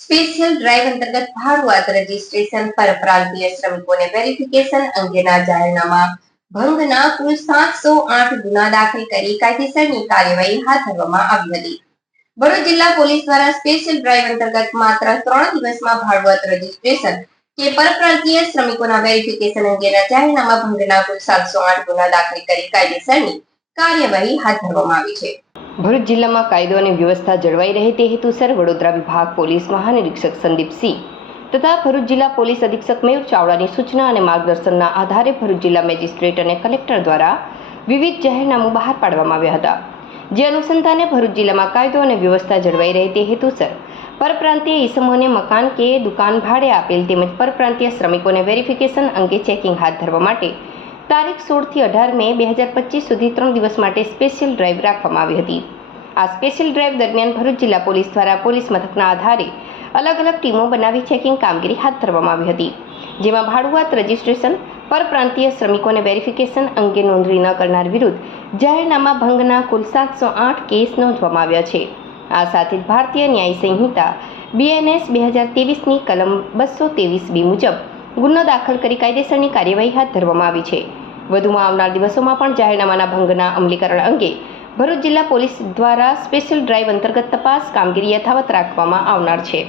Special drive અંતર્ગત ભાડુઆત registration પર પ્રાંતીય શ્રમિકોને વેરિફિકેશન અંગેના જાહેરનામા. ભંગના કુલ સાતસો આઠ ગુના દાખલ કરી કાયદેસરની કાર્યવાહી હાથ ધરવામાં આવી હતી. ભરૂચ જિલ્લા પોલીસ દ્વારા સ્પેશિયલ ડ્રાઈવ અંતર્ગત માત્ર ત્રણ દિવસમાં ભાડુઆત રજીસ્ટ્રેશન કે પરપ્રાંતીય શ્રમિકોના વેરિફિકેશન અંગેના જાહેરનામા ભંગના કુલ સાતસો આઠ ગુના દાખલ કરી કાયદેસરની કાર્યવાહી હાથ ધરવામાં આવી છે. ભરૂચ જિલ્લામાં કાયદો અને વ્યવસ્થા જળવાઈ રહે તે હેતુસર વડોદરા વિભાગ પોલીસ મહાનિરીક્ષક સંદીપસિંહ તથા ભરૂચ જિલ્લા પોલીસ અધિક્ષક મયુર ચાવડાની સૂચના અને માર્ગદર્શનના આધારે ભરૂચ જિલ્લા મેજિસ્ટ્રેટ અને કલેક્ટર દ્વારા વિવિધ જાહેરનામું બહાર પાડવામાં આવ્યા હતા. જે અનુસંધાને ભરૂચ જિલ્લામાં કાયદો અને વ્યવસ્થા જળવાઈ રહે તે હેતુસર પરપ્રાંતીય ઈસમોને મકાન કે દુકાન ભાડે આપેલ તેમજ પરપ્રાંતીય શ્રમિકોને વેરિફિકેશન અંગે ચેકિંગ હાથ ધરવા માટે તારીખ સોળથી અઢાર મે બે હજાર પચીસ સુધી ત્રણ દિવસ માટે સ્પેશિયલ ડ્રાઈવ રાખવામાં આવી હતી. આ સ્પેશિયલ ડ્રાઈવ દરમિયાન ભરૂચ જિલ્લા પોલીસ દ્વારા પોલીસ મથકના આધારે અલગ અલગ ટીમો બનાવી ચેકિંગ કામગીરી હાથ ધરવામાં આવી હતી. જેમાં ભાડુઆત, રજીસ્ટ્રેશન, પરપ્રાંતીય શ્રમિકોને વેરિફિકેશન અંગે નોંધણી ન કરનાર વિરુદ્ધ જાહેરનામા ભંગના કુલ સાતસો આઠ કેસ નોંધવામાં આવ્યા છે. આ સાથે જ ભારતીય ન્યાય સંહિતા બીએનએસ બે હજાર તેવીસની કલમ બસો તેવીસ બી મુજબ ગુનો દાખલ કરી કાયદેસરની કાર્યવાહી હાથ ધરવામાં આવી છે. વધુમાં આવનાર દિવસોમાં પણ જાહેરનામાના ભંગના અમલીકરણ અંગે ભરૂચ જિલ્લા પોલીસ દ્વારા સ્પેશિયલ ડ્રાઈવ અંતર્ગત તપાસ કામગીરી યથાવત રાખવામાં આવનાર છે.